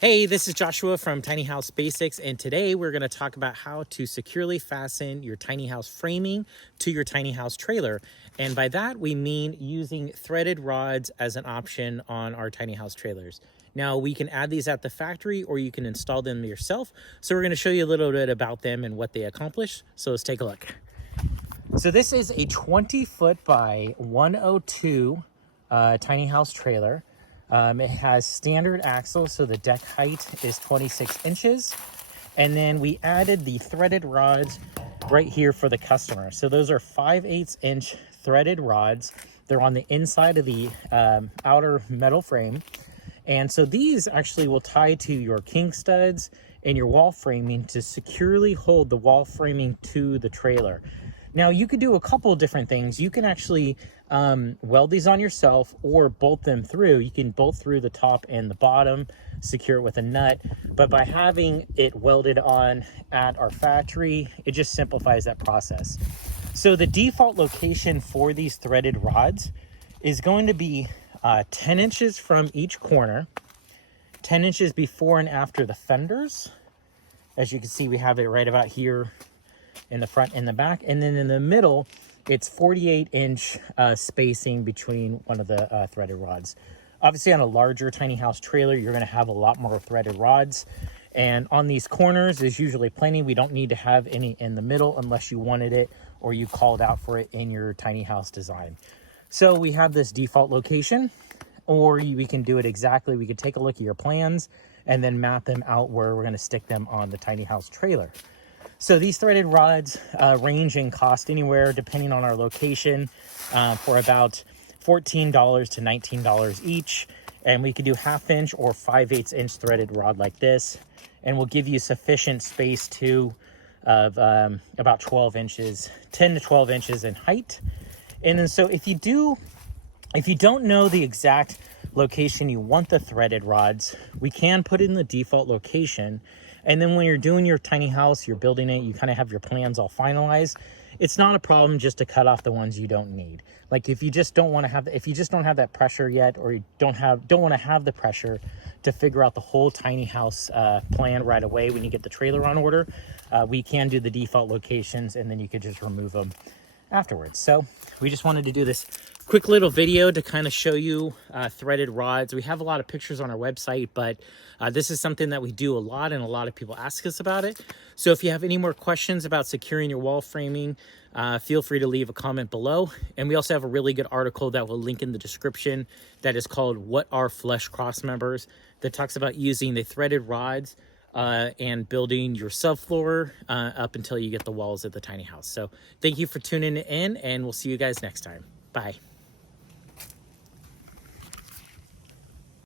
Hey, this is Joshua from Tiny House Basics, and today we're going to talk about how to securely fasten your tiny house framing to your tiny house trailer. And by that, we mean using threaded rods as an option on our tiny house trailers. Now, we can add these at the factory or you can install them yourself. So we're going to show you a little bit about them and what they accomplish. So let's take a look. So this is a 20-foot by 102 tiny house trailer. It has standard axles, so the deck height is 26 inches. And then we added the threaded rods right here for the customer. So those are 5/8 inch threaded rods. They're on the inside of the outer metal frame. And so these actually will tie to your king studs and your wall framing to securely hold the wall framing to the trailer. Now you could do a couple of different things. You can actually weld these on yourself or bolt them through. You can bolt through the top and the bottom, secure it with a nut. But by having it welded on at our factory, it just simplifies that process. So the default location for these threaded rods is going to be 10 inches from each corner, 10 inches before and after the fenders. As you can see, we have it right about here in the front and the back, and then in the middle it's 48-inch spacing between one of the threaded rods. Obviously on a larger tiny house trailer you're going to have a lot more threaded rods, and on these corners there's usually plenty. We don't need to have any in the middle unless you wanted it or you called out for it in your tiny house design. So we have this default location, or we can do it exactly. We could take a look at your plans and then map them out where we're going to stick them on the tiny house trailer. So these threaded rods range in cost anywhere, depending on our location, for about $14 to $19 each. And we could do 1/2 inch or 5/8 inch threaded rod like this. And we'll give you sufficient space too of about 12 inches, 10 to 12 inches in height. And then so if you don't know the exact location you want the threaded rods, we can put it in the default location. And then when you're doing your tiny house, you're building it, you kind of have your plans all finalized. It's not a problem just to cut off the ones you don't need. Like if you just don't want to have, if you just don't have that pressure yet, or you don't want to have the pressure to figure out the whole tiny house plan right away when you get the trailer on order, we can do the default locations and then you could just remove them afterwards. So we just wanted to do this quick little video to kind of show you threaded rods. We have a lot of pictures on our website, but this is something that we do a lot and a lot of people ask us about it. So if you have any more questions about securing your wall framing, feel free to leave a comment below. And we also have a really good article that will link in the description that is called "What Are Flush Cross Members?" that talks about using the threaded rods and building your subfloor up until you get the walls of the tiny house. So thank you for tuning in, and we'll see you guys next time. Bye.